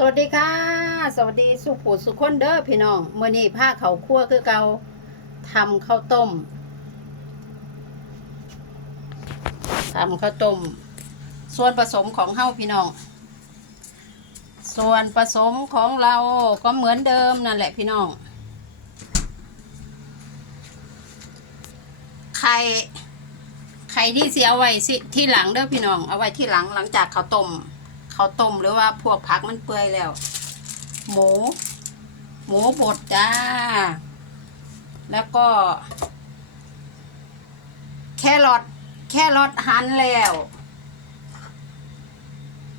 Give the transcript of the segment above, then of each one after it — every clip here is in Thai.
สวัสดีค่ะ สวัสดีสุขุสุขคนเด้อพี่น้องเมื่อนี้ผ้าเขาคั่วคือเกาทำข้าวต้มทำข้าวต้ม ส่วนผสมของเฮาพี่น้อง ส่วนผสมของเราก็เหมือนเดิมนั่นแหละพี่น้อง ไข่ไข่ที่เสียเอาไว้ที่หลังเด้อพี่น้อง เอาไว้ที่หลังหลังจากข้าวต้ม ข้าวต้มหรือว่าพวกผักมันเปื่อยแล้ว หมู หมูบดจ้า แล้วก็ แครอทแครอทหั่นแล้ว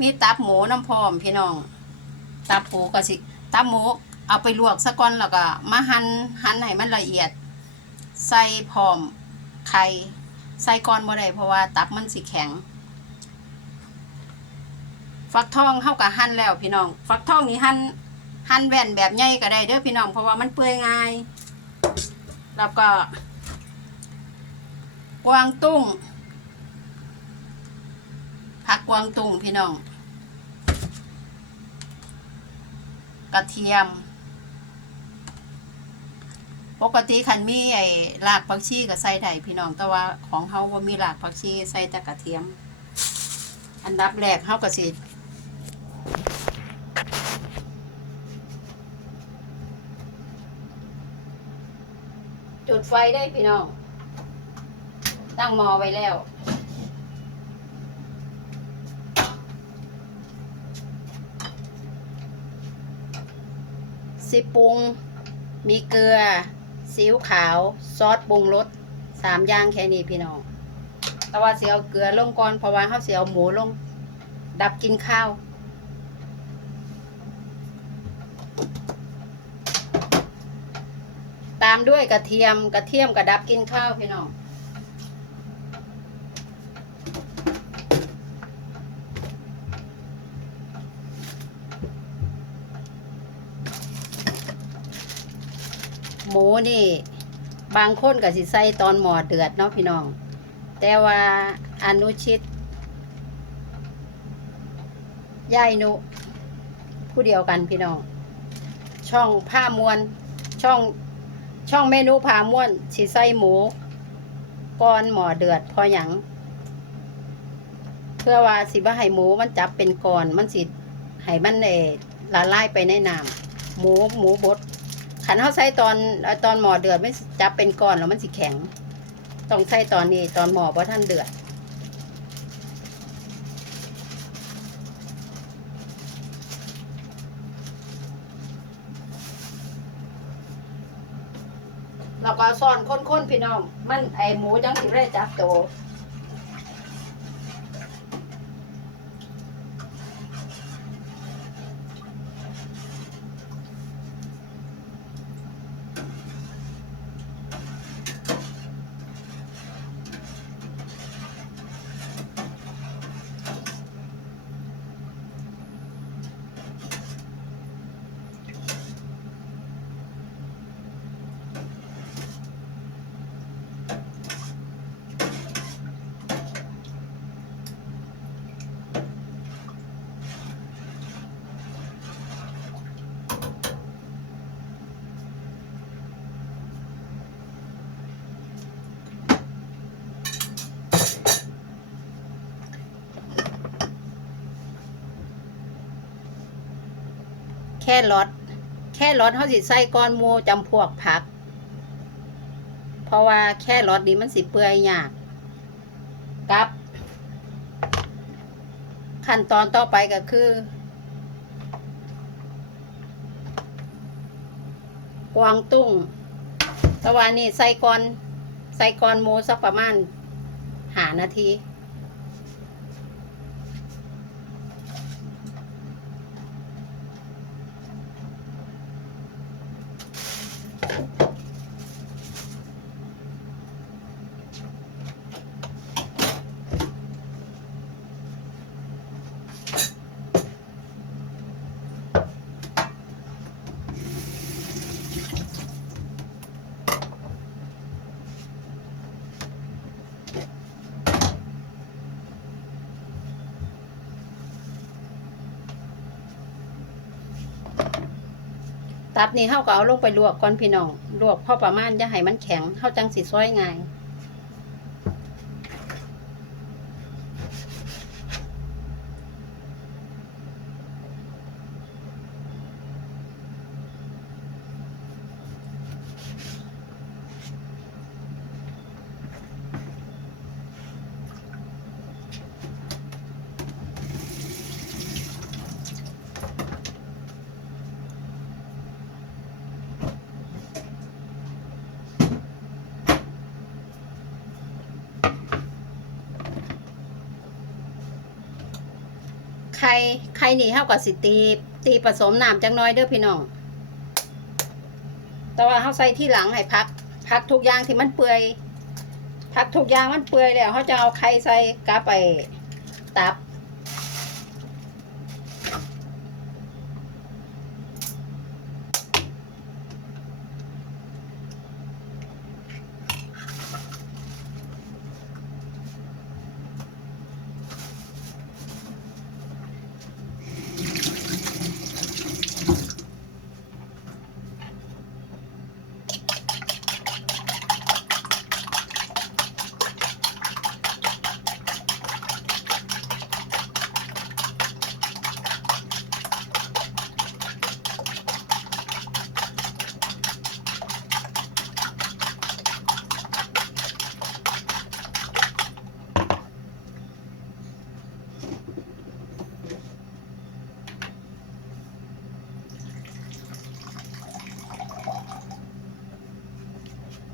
มีตับหมูน้ำพร้อมพี่น้อง ตับหมูก็สิ ตับหมูเอาไปลวกซะก่อนแล้วก็มาหั่นหั่นให้มันละเอียด ใส่พร้อมไข่ใส่ก่อนบ่ได้เพราะว่าตับมันสิแข็ง ฟักทองเข้ากับหั่นแล้วพี่น้อง ฟักทองนี่หั่นหั่นแว่นแบบใหญ่ก็ได้เด้อพี่น้องเพราะว่ามันเปื่อยง่าย แล้วก็ กวางตุ้งผักกวางตุ้งพี่น้อง กระเทียม ปกติคันมีไอ้รากผักชีก็ใส่ได้พี่น้อง แต่ว่าของเฮาบ่มีรากผักชีใส่แต่กระเทียม อันดับแรกเฮาก็สิ จุดไฟได้พี่น้อง ตั้งหม้อไว้แล้วสิปรุง มีเกลือซีอิ๊วขาว ซอสปรุงรสสามอย่างแค่นี้พี่น้อง แต่ว่าเสียเอาเกลือลงก่อนเพราะว่าเขาเสียเอาหมูลง ดับกินข้าวามด้วยกระเทียมกระเทียมกระดับกินข้าวพี่น้องหมูนี่ บางคนก็สิใส่ตอนหมอเดือดเนาะพี่น้อง แต่ว่าอนุชิตยายนุ ผู้เดียวกันพี่น้อง ช่องผ้ามวนช่อง ช่องเมนูพามวนชีไส้หมูก้อนหมอเดือดพอหยังเพื่อว่าสิว่าให้หมูมันจับเป็นก้อนมันสิให้มันเออละลายไปในน้ำหมูหมูบดขันเขาใส่ตอนตอนหมอเดือดไม่จับเป็นก้อนแล้วมันสิแข็ง ต้องใส่ตอนนี้ตอนหมอเพราะท่านเดือด เราก็ซ่อนค้นๆพี่น้อง มันไอหมูจังสิได้จับโต ค่รสแค่รสเขาสิใส่ก้อนมูจำพวกผัก เพราะว่าแค่รสนี้มันสิเปื่อยยากกับ ขั้นตอนต่อไปก็คือ กวางตุ้งแตะวันนี้ใส่ก้อน ใส่ก้อนมูสักประมาณหานาที ตับนี่เฮาก็เอาลงไปลวกก่อนพี่น้องลวกพอประมาณอย่าให้มันแข็งเฮาจังสิซอยง่าย ไข่ไข่นี่เท่ากับสิตี ตีผสมน้ำจังน้อยเด้อพี่น้อง แต่ว่าเขาใส่ที่หลังให้พัก พักทุกอย่างที่มันเปื่อยพักทุกอย่างมันเปื่อยแล้วเขาจะเอาไข่ใส่กะไปตับ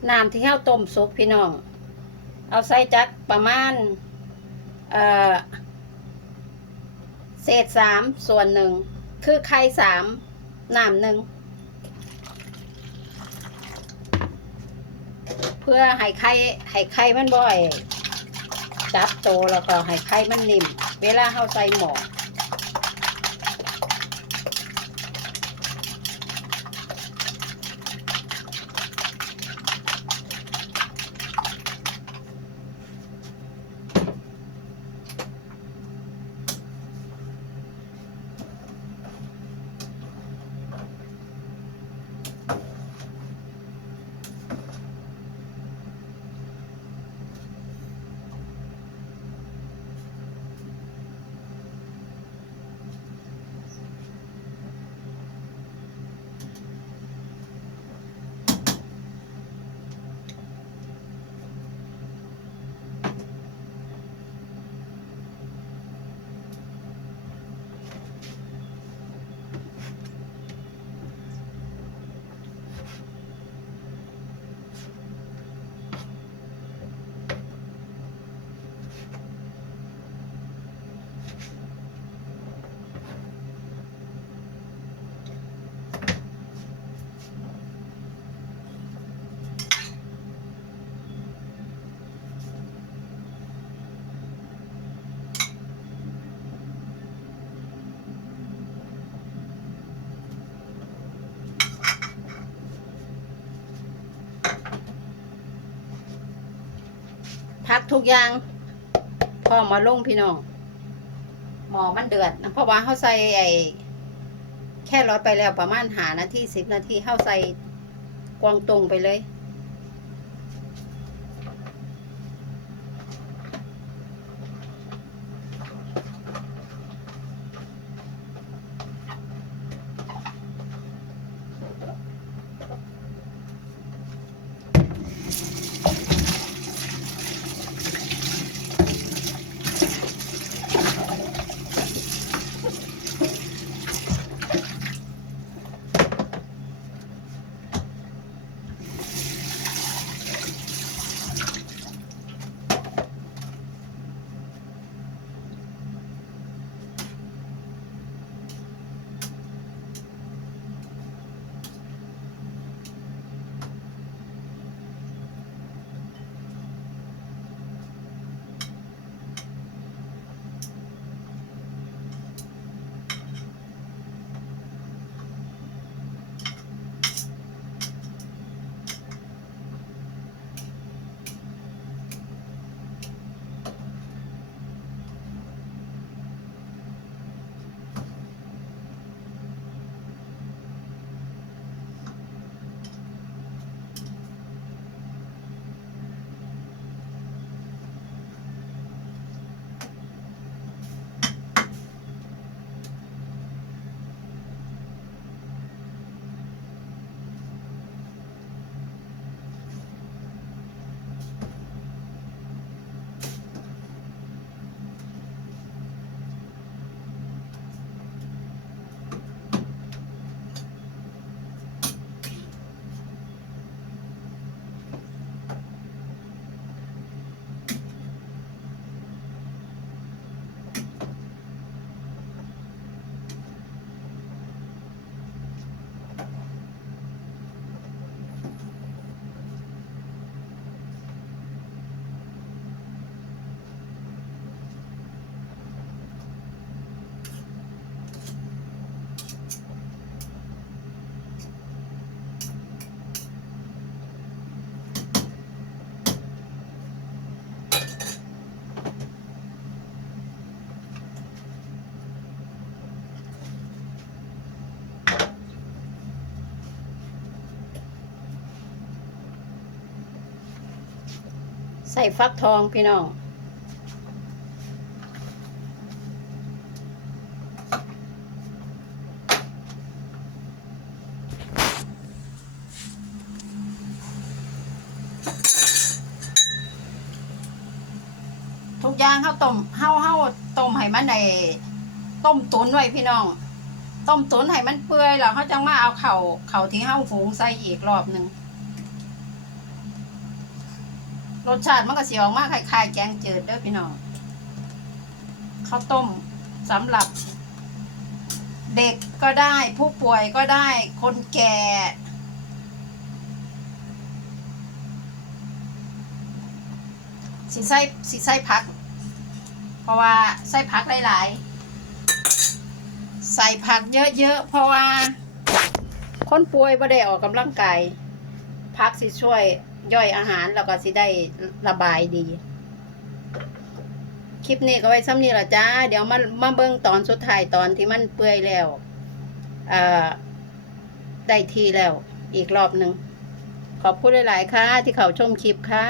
น้ำที่เฮาต้มสุกพี่น้อง เอาใส่จักประมาณเอ่อเศษสามส่วนหนึ่งคือไข่สามน้ำหนึ่งเพื่อให้ไข่ให้ไข่มันบ่อย จับโตแล้วก็ให้ไข่มันนิ่ม เวลาเฮาใส่หมอก ทุกอย่างพอมาลงพี่น้องหมอมันเดือดนะเพราะว่าเขาใส่ไอ้แค่ร้อยไปแล้วประมาณหานาทีสิบนาทีเขาใส่กวางตรงไปเลยพ ใส่ฟักทองพี่น้องทุกอย่างเฮาต้มเฮาเฮาต้มให้มันในต้มตุนไว้พี่น้อง ต้มตุนให้มันเปื่อยแล้วเขาจังมาเอาเข่าเข่าที่เฮาหุงใส่อีกรอบหนึ่ง รสชาติมันก็สิออกมากคล้ายๆแกงจืดเด้อพี่น้องข้าวต้มสำหรับ เด็กก็ได้ ผู้ป่วยก็ได้ คนแก่สิใส่สิใส่ผัก เพราะว่าใส่ผักหลายๆ ใส่ผักเยอะๆ เพราะว่า คนป่วยบ่ได้ออกกำลังกายผักสิช่วย ย่อยอาหารแล้วก็สิได้ระบายดี คลิปนี้ก็ไว้ซ้ำนี้ละจ้า เดี๋ยวมามาเบิ่งตอนสุดท้ายตอนที่มันเปื่อยแล้วอ่อได้ทีแล้ว อีกรอบหนึ่งขอบคุณหลาย ๆ ค่ะ ที่เขาชมคลิปค่ะ